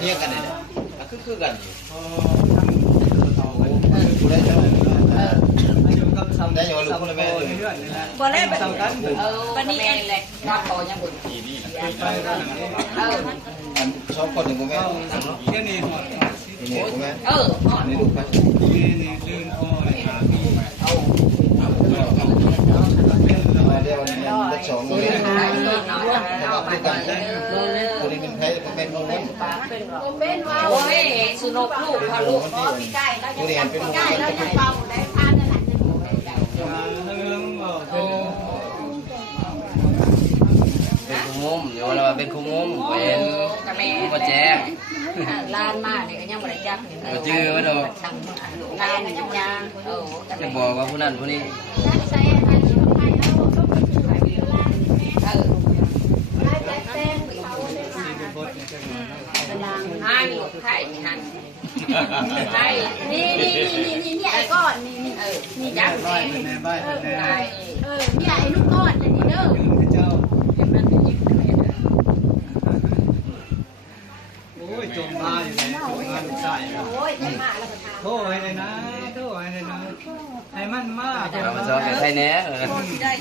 เรียกกันเนี่ยคือกันได้อยู่ลูกคนละแม่บ่ได้แบบวันนี้แหละว่าพอยังบุญชอบคนหนึ่งกูแม่นี่กูแม่นี่ลูกไปนี่ลื่นคอเลยครับเดี๋ยวนี้จะสองเลยด้วยกันคนนี้เป็นใครเป็นคนนี้เป็นว่าโอ้ยสุนกลูกพอลูกพี่ใกล้แล้วใกล้แล้วยังเบาได้ทานนั่นแหละเป็นคุมุมเดี๋ยวเราเป็นคุมุมเป็นผู้ประแจงลานมาเนี่ยยังบริจาคมาจื้อไว้ดูลานยังยังจะบอกว่าผู้นั้นผู้นี้ไข่หันไข่นี่ไอ้ก้อนนี่จังเลยนี่ไอ้ลูกก้อนอันนี้เด้อโอ้ยจมมาอยู่ไหนจมมาลูกชายโอ้ยจมมาแล้วโทษให้เลยนะโทษให้เลยนะให้มันมากเรามาชอบใครแน่ได้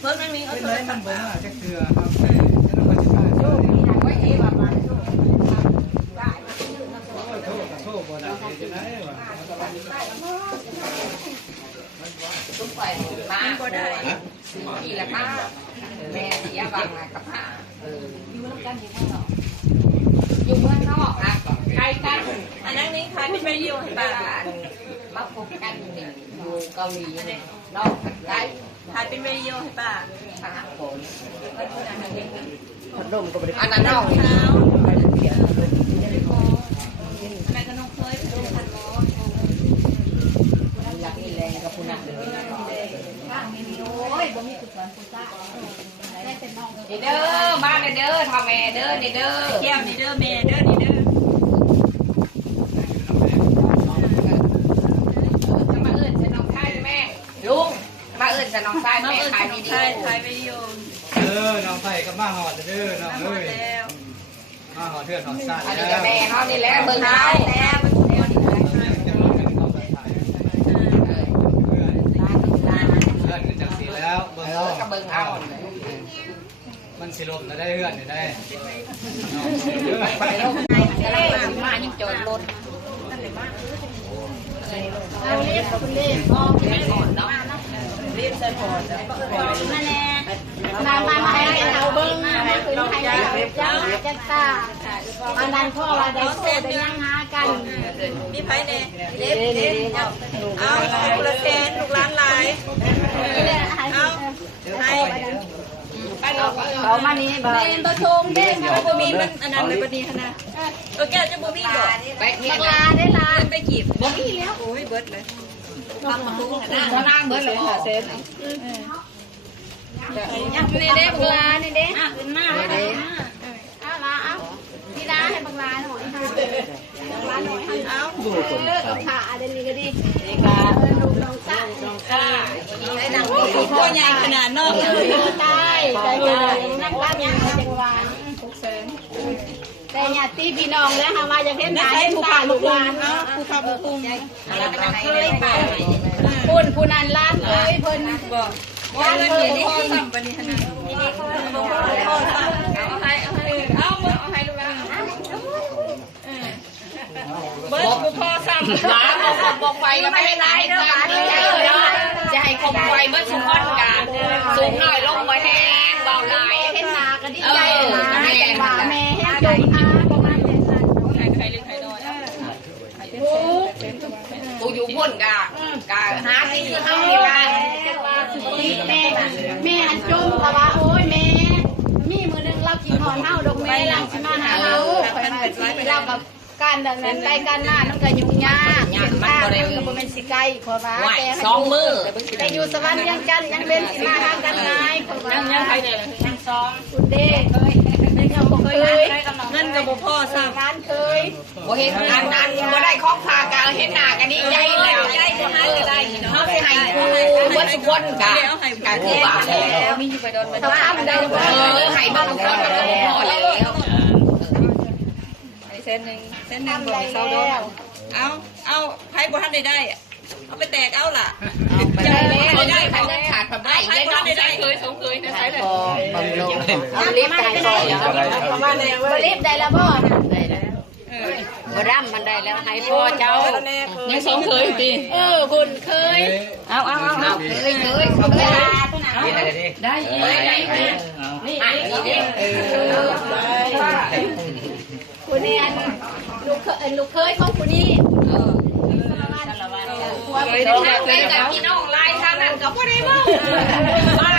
เพิ่งไม่มีเขาเลยมันบ่มาจะเกลือครับโทษบ่ได้จะได้วะตุ้มไปมาก็ได้กี่ละผ้าแม่เสียบางกับผ้าอยู่ร่วมกันอยู่ข้างนอกอยู่เมืองนอกนะใครกันอันนั้นนี่ใครเป็นไปอยู่บ้านมาพบกันอยู่เกาหลีเนี่ยนอกได้ใครเป็นไปอยู่ให้ป้าค่ะผมพัดลมก็บริอันนั้นนอกเท้าอะไรก็น้องเคยดูพันล้อรักมีแรงกับผู้นักเลยข้างมีโอ้ยบ่มีกุศลกุศลได้เป็นน้องเด้อบ้านเด้อทำแม่เด้อเด้อแก้วนี่เด้อแม่เด้อนี่เด้อจะมาเอื้อนจะน้องชายแม่ลุงมาเอื้อนจะน้องชายแม่ขายวิดีโอขายวิดีโอน้องไผ่ก็มาหอดเด้อน้องเอ้ยมาหอดเทือนหอดซ่าอันนี้ก็แม่เขานี่แหละเบิ่งเขาแล้วแล้วเบิ่งเอามันสิลมได้เฮือนได้มายิ่งจอดรถเอาเรียบเขาเรียบพ่อเรียบก่อนเนาะเรียบใส่พอนั่นแหละมาให้เราเบิ้งมาคืนให้เราจ้าจ้าตามาดันพ่อว่าได้โซ่ได้ยังหากันมีไผเน่เด็บเอาลูกเซนลูกล้านลายเอาให้เขามานี่บ่เล่นตัวชงเด้งเขาบ่มีมันอันนั้นเลยบ่ดีขนาดแก้วจะบ่มีบ่ไปบักลาได้ลาไปกีบบ่มีแล้วโอ้ยเบิดเลยทำมาคุ้งนะถ้านั่งเบิดเลยค่ะเซนยังนี่เด้บักลานี่เด้ขึ้นมาเด้เอาลาเอาพี่ดาให้บักลาหน่อยค่ะบักลาหน่อยเอาขาเดี๋ยวนี้ก็ดีนี่ก็ลูกน้องสร้างได้นั่งตัวใหญ่ขนาดนอกตายนั่งบ้านยังจังหวะทุกเสนแต่ญาติพี่น้องแล้วหามาจะเห็นหน้าให้ผู้ขาลูกหลานเนาะผู้ขาผู้คุ้มเคยไปผู้นั้นล้านเลยเพิ่นบอกว่าเงินเดือนนี่สั่งปฏิหารเอาให้ลูกหลานเบิร์ดกูพ่อสั่งหลานบอกไฟก็ไม่ได้ไหนจะให้คมไฟเบิร์ดสุขอนกันสูงหน่อยลงมาแห้งเบาไหลเห็นหนาก็ดีใจแม่แม่ให้จงอาประมาณใครเล่นใครโดนกูอยู่บนกะหาที่คือเขาเวลาแม่อันจมแต่ว่าโอ้ยแม่มีมือนึงเรากินหอนเน่าดอกแม่หลังชิมาหาเราเรากับการดังนั้นรายการหน้าน้องก็ยุ่งยากมากเลยก็เป็นสิไก่ขอว่าแต่2 มื้อแต่อยู่สวรรค์ยังจันยังเป็นสิมาหากันง่ายขอว่ายังใครเนี่ยยัง2คุณเด้เคยเงินกับพ่อสร้างร้านเคยบ่เห็นอันบ่ได้ของฝากกันเห็นหน้ากันนี่ใหญ่แล้วใหญ่บ่หาก็ได้เฮาสิให้กูบ่ทุกคนกันกูบาทแล้วมีอยู่ไปโดนทำได้บ่ให้บ่ทุกคนก็พอแล้ว ส้นหนึ่งบ่ได้เศร้าโดนเอาไพ่บ่ทันได้เอาไปแตกเอาล่ะได้แล้วได้ขาดผับได้ไพ่บ่ทันได้เคยสงเคยนะใช่เลยบำรุงรีบได้แล้วรีบได้แล้วบ่ได้แล้วบ่ร่ำมันได้แล้วให้พ่อเจ้ายังสงเคยตีคุณเคยเอาเคยได้คุณนี่ลูกเคยของคุณนี่เคยกับพี่น้องไล่ทางนั้นก็บ่ได้บ่อะไร